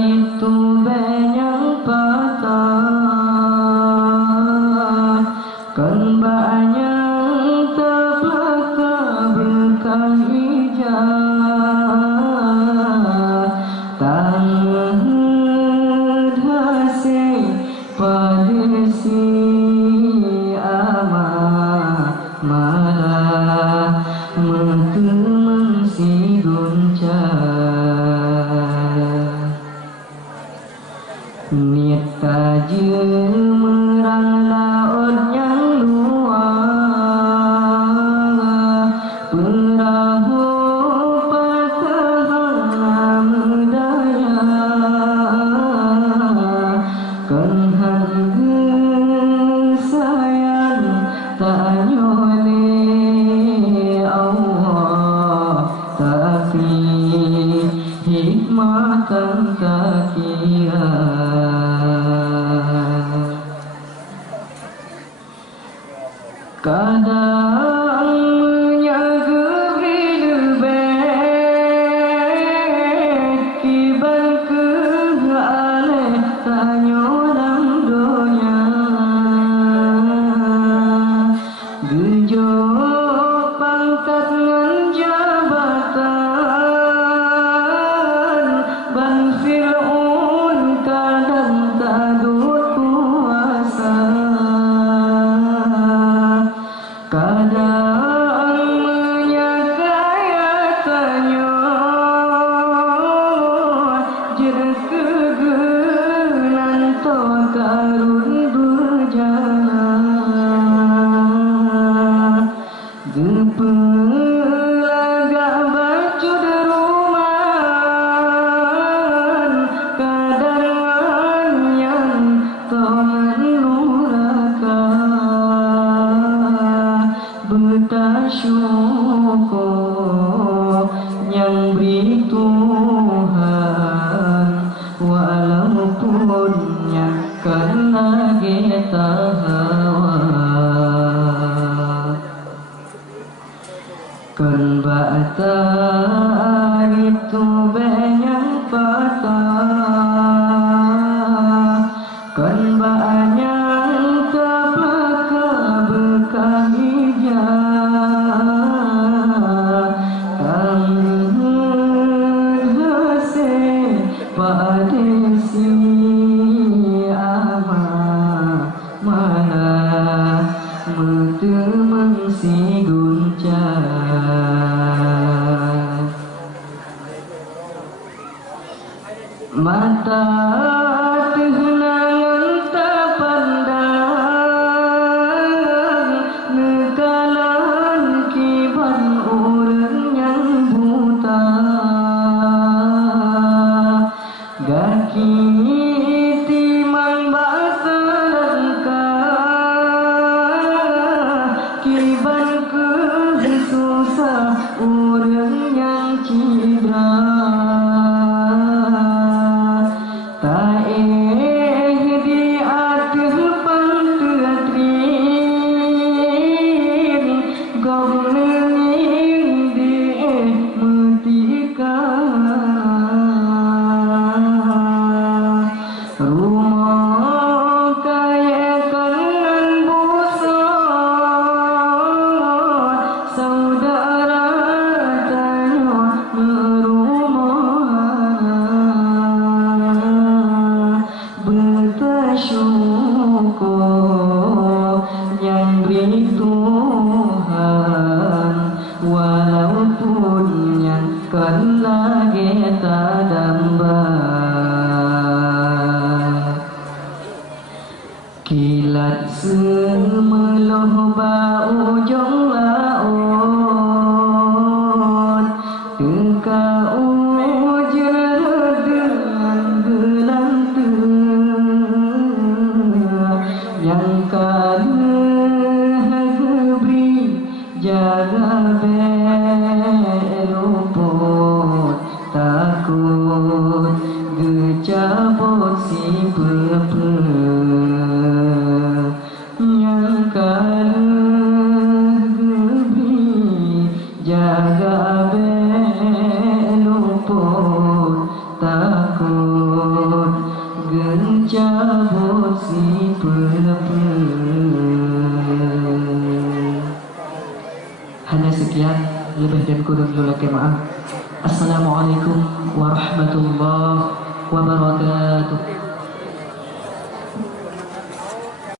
itu banyak patah, kan banyak terpelaka berkah hijau, tangan hasil pada si amah malah mentemen si goncang. Niat taja merang laut yang luar, perahu patah medaya, kan harga sayang tak nyoleh Allah, tapi hikmah tak kira. Kadang menyaga bilbek kiban ke aleh tanyo dalam dunia, gejok pangkat ngan jabatan, ban Fir'aun kadang tadut kuasa, kadang menyakaya tanyo jer kegenan to karun berjalan, gepelagak baju deruman, kadang yang tongan nuraka, bertasyukur yang beri Tuhan, walaupun nyakan lagi tahawa, kan bata itu banyak patah, kan banyak terpelaka berkah hijau, tangan hasil pada si amah malah mentemen si goncang. Mata kehenangan tak pandang, nekalan kiban orang yang buta, gaki timang basa langkah, kiban kesusah orang yang cidra, tak di atas pantatrin, gomlengin di metika, rumah kaya kanan busa, saudara tanyo merumah, bertasyukur yang beri Tuhan, walaupun nyakan lagi tak dambat, kilat semeloh bau jong laut, teka ujar dengan gelanteng, yang kalah beri jaga beluput, takut gecabut si pepe, yang kalah beri jaga beluput, Hanya sekian, lebih dan kurang lulaki maaf. Assalamualaikum warahmatullahi wabarakatuh.